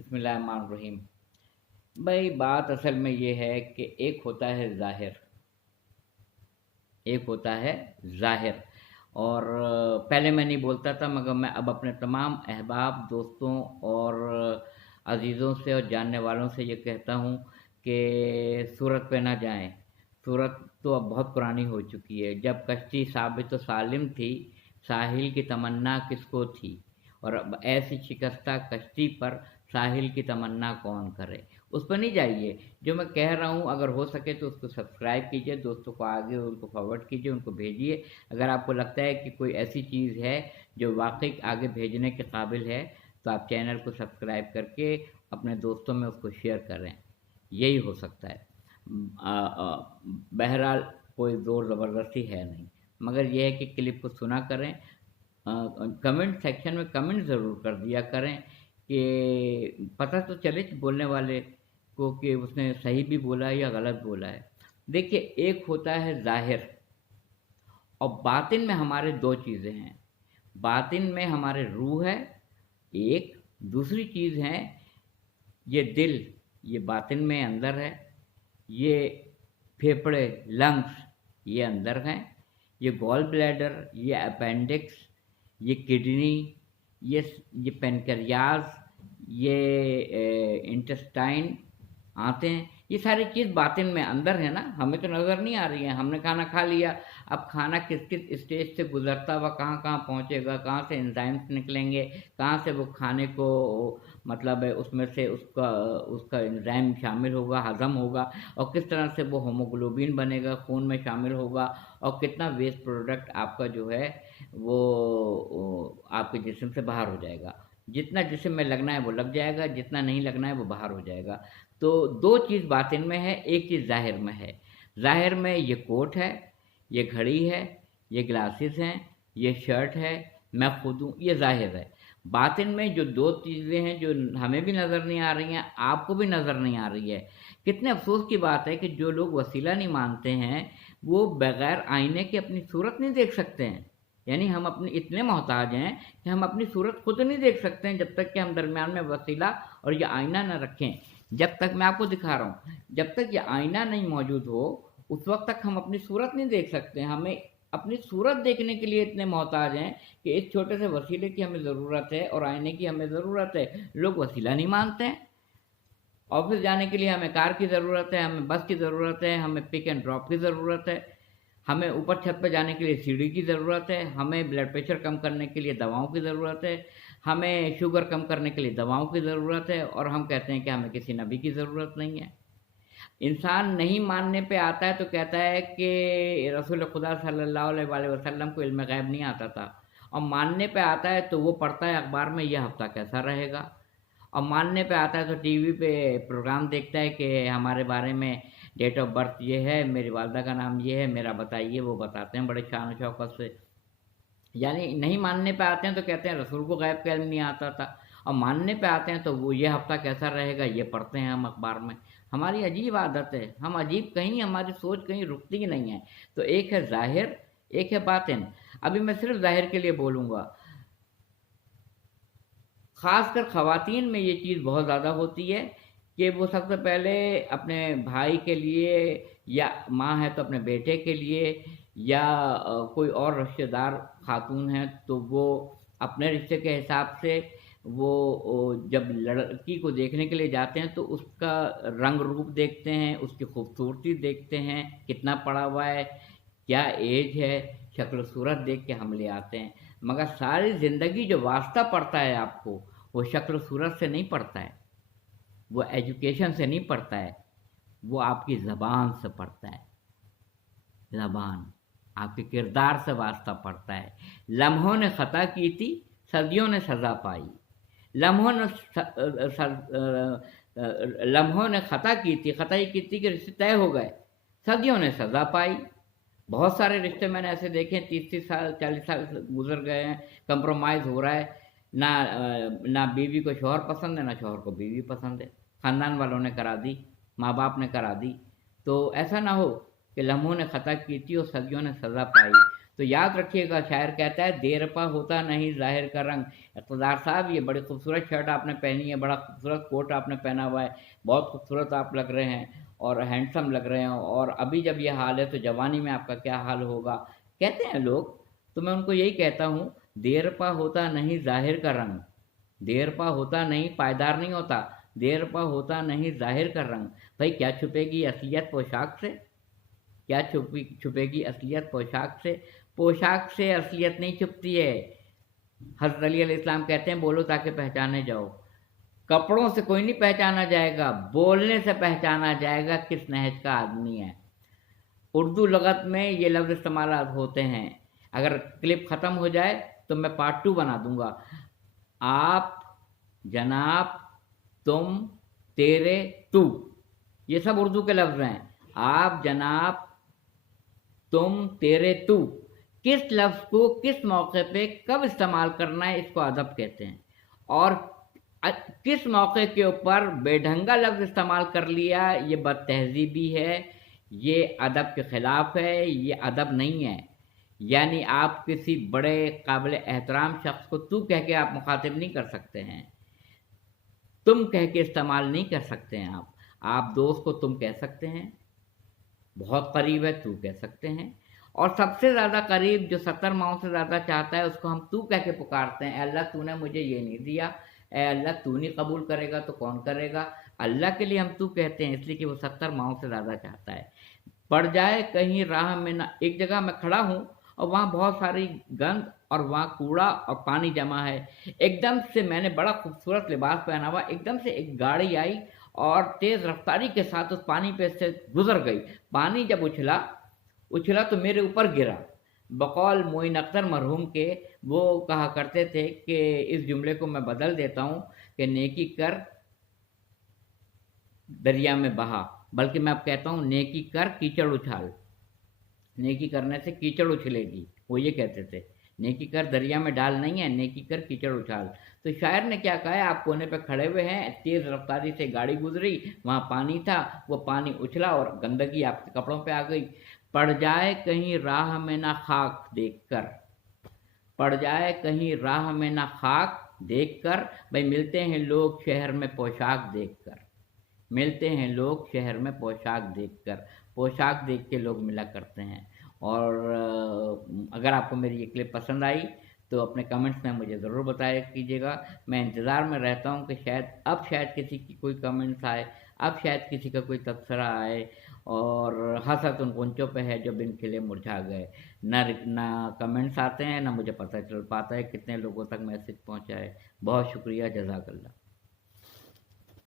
बिस्मिल्लाहिर्रहमानिर्रहीम। भाई बात असल में ये है कि एक होता है ज़ाहिर, एक होता है ज़ाहिर। और पहले मैं नहीं बोलता था, मगर मैं अब अपने तमाम अहबाब, दोस्तों और अज़ीज़ों से और जानने वालों से ये कहता हूँ कि सूरत पे ना जाएं। सूरत तो अब बहुत पुरानी हो चुकी है। जब कश्ती साबित सालिम थी, साहिल की तमन्ना किसको थी। और अब ऐसी शिकस्ता कश्ती पर साहिल की तमन्ना कौन करे। उस पर नहीं जाइए। जो मैं कह रहा हूँ, अगर हो सके तो उसको सब्सक्राइब कीजिए, दोस्तों को आगे उनको फॉरवर्ड कीजिए, उनको भेजिए। अगर आपको लगता है कि कोई ऐसी चीज़ है जो वाकई आगे भेजने के काबिल है, तो आप चैनल को सब्सक्राइब करके अपने दोस्तों में उसको शेयर करें। यही हो सकता है। बहरहाल कोई ज़ोर ज़बरदस्ती है नहीं, मगर यह है कि क्लिप को सुना करें। कमेंट सेक्शन में कमेंट ज़रूर कर दिया करें कि पता तो चले कि बोलने वाले को कि उसने सही भी बोला है या गलत बोला है। देखिए, एक होता है ज़ाहिर और बातिन में हमारे दो चीज़ें हैं। बातिन में हमारे रूह है एक, दूसरी चीज़ है ये दिल। ये बातिन में अंदर है। ये फेफड़े, लंग्स, ये अंदर हैं। ये गॉल ब्लैडर, ये अपेंडिक्स, ये किडनी, ये पेनक्रियाज, ये इंटेस्टाइन, आते हैं। ये सारी चीज़ बातिन में अंदर है ना, हमें तो नज़र नहीं आ रही है। हमने खाना खा लिया, अब खाना किस किस स्टेज से गुजरता हुआ कहाँ कहाँ पहुँचेगा, कहाँ से एंजाइम्स निकलेंगे, कहाँ से वो खाने को मतलब है उसमें से उसका उसका एंजाइम शामिल होगा, हज़म होगा, और किस तरह से वो हीमोग्लोबिन बनेगा, खून में शामिल होगा, और कितना वेस्ट प्रोडक्ट आपका जो है वो आपके जिस्म से बाहर हो जाएगा। जितना जिस्म में लगना है वो लग जाएगा, जितना नहीं लगना है वो बाहर हो जाएगा। तो दो चीज़ बातिन में है, एक चीज़ ज़ाहिर में है। ज़ाहिर में ये कोट है, ये घड़ी है, ये ग्लासेस हैं, ये शर्ट है, मैं खुद हूँ, ये ज़ाहिर है। बातिन में जो दो चीज़ें हैं जो हमें भी नज़र नहीं आ रही हैं, आपको भी नज़र नहीं आ रही है। कितने अफसोस की बात है कि जो लोग वसीला नहीं मानते हैं, वो बगैर आईने के अपनी सूरत नहीं देख सकते हैं। यानी हम अपने इतने मोहताज हैं कि हम अपनी सूरत खुद नहीं देख सकते हैं, जब तक कि हम दरमियान में वसीला और ये आईना न रखें। जब तक मैं आपको दिखा रहा हूँ, जब तक ये आईना नहीं मौजूद हो, उस वक्त तक हम अपनी सूरत नहीं देख सकते। हमें अपनी सूरत देखने के लिए इतने मोहताज हैं कि इस छोटे से वसीले की हमें ज़रूरत है और आईने की हमें ज़रूरत है। लोग वसीला नहीं मानते हैं। ऑफिस जाने के लिए हमें कार की ज़रूरत है, हमें बस की ज़रूरत है, हमें पिक एंड ड्रॉप की ज़रूरत है, हमें ऊपर छत पर जाने के लिए सीढ़ी की ज़रूरत है, हमें ब्लड प्रेशर कम करने के लिए दवाओं की ज़रूरत है, हमें शुगर कम करने के लिए दवाओं की ज़रूरत है, और हम कहते हैं कि हमें किसी नबी की ज़रूरत नहीं है। इंसान नहीं मानने पे आता है तो कहता है कि रसूल खुदा सल्लल्लाहु अलैहि वसल्लम को इल्म गैब नहीं आता था, और मानने पे आता है तो वो पढ़ता है अखबार में यह हफ्ता कैसा रहेगा, और मानने पे आता है तो टीवी पे प्रोग्राम देखता है कि हमारे बारे में डेट ऑफ बर्थ ये है, मेरी वालदा का नाम ये है, मेरा बताइए, वो बताते हैं बड़े शान शौकत से। यानी नहीं मानने पे आते हैं तो कहते हैं रसूल को गैब का इल्म नहीं आता था, और मानने पे आते हैं तो वो ये हफ्ता कैसा रहेगा ये पढ़ते हैं हम अखबार में। हमारी अजीब आदत है, हम अजीब, कहीं हमारी सोच कहीं रुकती ही नहीं है। तो एक है ज़ाहिर, एक है बातिन। अभी मैं सिर्फ ज़ाहिर के लिए बोलूँगा। ख़ासकर ख़वातीन में ये चीज़ बहुत ज़्यादा होती है कि वो सबसे पहले अपने भाई के लिए, या माँ है तो अपने बेटे के लिए, या कोई और रिश्तेदार ख़ातून है तो वो अपने रिश्ते के हिसाब से वो जब लड़की को देखने के लिए जाते हैं तो उसका रंग रूप देखते हैं, उसकी खूबसूरती देखते हैं, कितना पढ़ा हुआ है, क्या एज है, शक्ल सूरत देख के हम ले आते हैं। मगर सारी ज़िंदगी जो वास्ता पड़ता है आपको, वो शक्ल सूरत से नहीं पड़ता है, वो एजुकेशन से नहीं पड़ता है, वो आपकी ज़बान से पड़ता है। ज़बान, आपके किरदार से वास्ता पड़ता है। लम्हों ने ख़ता की थी, सदियों ने सज़ा पाई। लम्हों ने लम्हों ने ख़ता की थी, ख़ताई की थी कि रिश्ते तय हो गए, सदियों ने सज़ा पाई। बहुत सारे रिश्ते मैंने ऐसे देखे हैं, 30-30 साल 40 साल गुजर गए हैं, कंप्रोमाइज़ हो रहा है। ना बीवी को शौहर पसंद है, ना शौहर को बीवी पसंद है, ख़ानदान वालों ने करा दी, माँ बाप ने करा दी। तो ऐसा ना हो कि लम्हों ने ख़ता की थी और सदियों ने सज़ा पाई। तो याद रखिएगा, शायर कहता है देरपा होता नहीं ज़ाहिर का रंग। इक़्तिदार साहब, ये बड़ी खूबसूरत शर्ट आपने पहनी है, बड़ा खूबसूरत कोट आपने पहना हुआ है, बहुत खूबसूरत आप लग रहे हैं और हैंडसम लग रहे हैं, और अभी जब ये हाल है तो जवानी में आपका क्या हाल होगा, कहते हैं लोग। तो मैं उनको यही कहता हूँ, देरपा होता नहीं ज़ाहिर का रंग, देरपा होता नहीं पायदार नहीं होता, देरपा होता नहीं ज़ाहिर का रंग। भाई क्या छुपेगी असलियत पोशाक से, क्या छुपेगी असलियत पोशाक से? पोशाक से असलियत नहीं छुपती है। हज़रत अली अलैहिस्सलाम कहते हैं बोलो ताकि पहचाने जाओ। कपड़ों से कोई नहीं पहचाना जाएगा, बोलने से पहचाना जाएगा किस नहज का आदमी है। उर्दू लगत में ये लफ्ज़ इस्तेमाल होते हैं। अगर क्लिप ख़त्म हो जाए तो मैं पार्ट 2 बना दूंगा। आप, जनाब, तुम, तेरे, तू, ये सब उर्दू के लफ्ज़ हैं। आप, जनाब, तुम, तेरे, तू, किस लफ्ज़ को किस मौके पे कब इस्तेमाल करना है, इसको अदब कहते हैं। और किस मौके के ऊपर बेढंगा लफ्ज़ इस्तेमाल कर लिया, ये बदतहज़ीबी है, ये अदब के ख़िलाफ़ है, ये अदब नहीं है। यानी आप किसी बड़े काबिल एहतराम शख्स को तू कह के आप मुखातिब नहीं कर सकते हैं, तुम कह के इस्तेमाल नहीं कर सकते हैं आप। आप दोस्त को तुम कह सकते हैं, बहुत करीब है तू कह सकते हैं, और सबसे ज़्यादा करीब जो 70 माओं से ज़्यादा चाहता है उसको हम तू कह के पुकारते हैं। अल्लाह तूने मुझे ये नहीं दिया, ए अल्लाह तू नहीं कबूल करेगा तो कौन करेगा। अल्लाह के लिए हम तू कहते हैं इसलिए कि वो 70 माओं से ज़्यादा चाहता है। पड़ जाए कहीं राह में ना, एक जगह मैं खड़ा हूँ और वहाँ बहुत सारी गंद और वहाँ कूड़ा और पानी जमा है। एकदम से मैंने बड़ा खूबसूरत लिबास पहना हुआ, एकदम से एक गाड़ी आई और तेज़ रफ्तारी के साथ उस पानी पे से गुजर गई। पानी जब उछला उछला तो मेरे ऊपर गिरा। बकौल मोइन अख्तर मरहूम के, वो कहा करते थे कि इस जुमले को मैं बदल देता हूँ कि नेकी कर दरिया में बहा, बल्कि मैं अब कहता हूँ नेकी कर कीचड़ उछाल। नेकी करने से कीचड़ उछलेगी, वो ये कहते थे। नेकी कर दरिया में डाल नहीं है, नेकी कर कीचड़ उछाल। तो शायर ने क्या कहा है, आप कोने पे खड़े हुए हैं, तेज़ रफ्तारी से गाड़ी गुजरी, वहाँ पानी था, वो पानी उछला और गंदगी आपके कपड़ों पे आ गई। पड़ जाए कहीं राह में ना खाक देख कर, पड़ जाए कहीं राह में ना खाक देख कर, भाई मिलते हैं लोग शहर में पोशाक देख कर, मिलते हैं लोग शहर में पोशाक देखकर, पोशाक देख के लोग मिला करते हैं। और अगर आपको मेरी ये क्लिप पसंद आई तो अपने कमेंट्स में मुझे ज़रूर बताया कीजिएगा। मैं इंतज़ार में रहता हूँ कि शायद किसी की कोई कमेंट्स आए, अब शायद किसी का कोई तबसरा आए, और हसरत उन गुंचों पे है जो बिन खिले मुरझा गए। ना कमेंट्स आते हैं, ना मुझे पता चल पाता है कितने लोगों तक मैसेज पहुँचा है। बहुत शुक्रिया, जज़ाकल्लाह।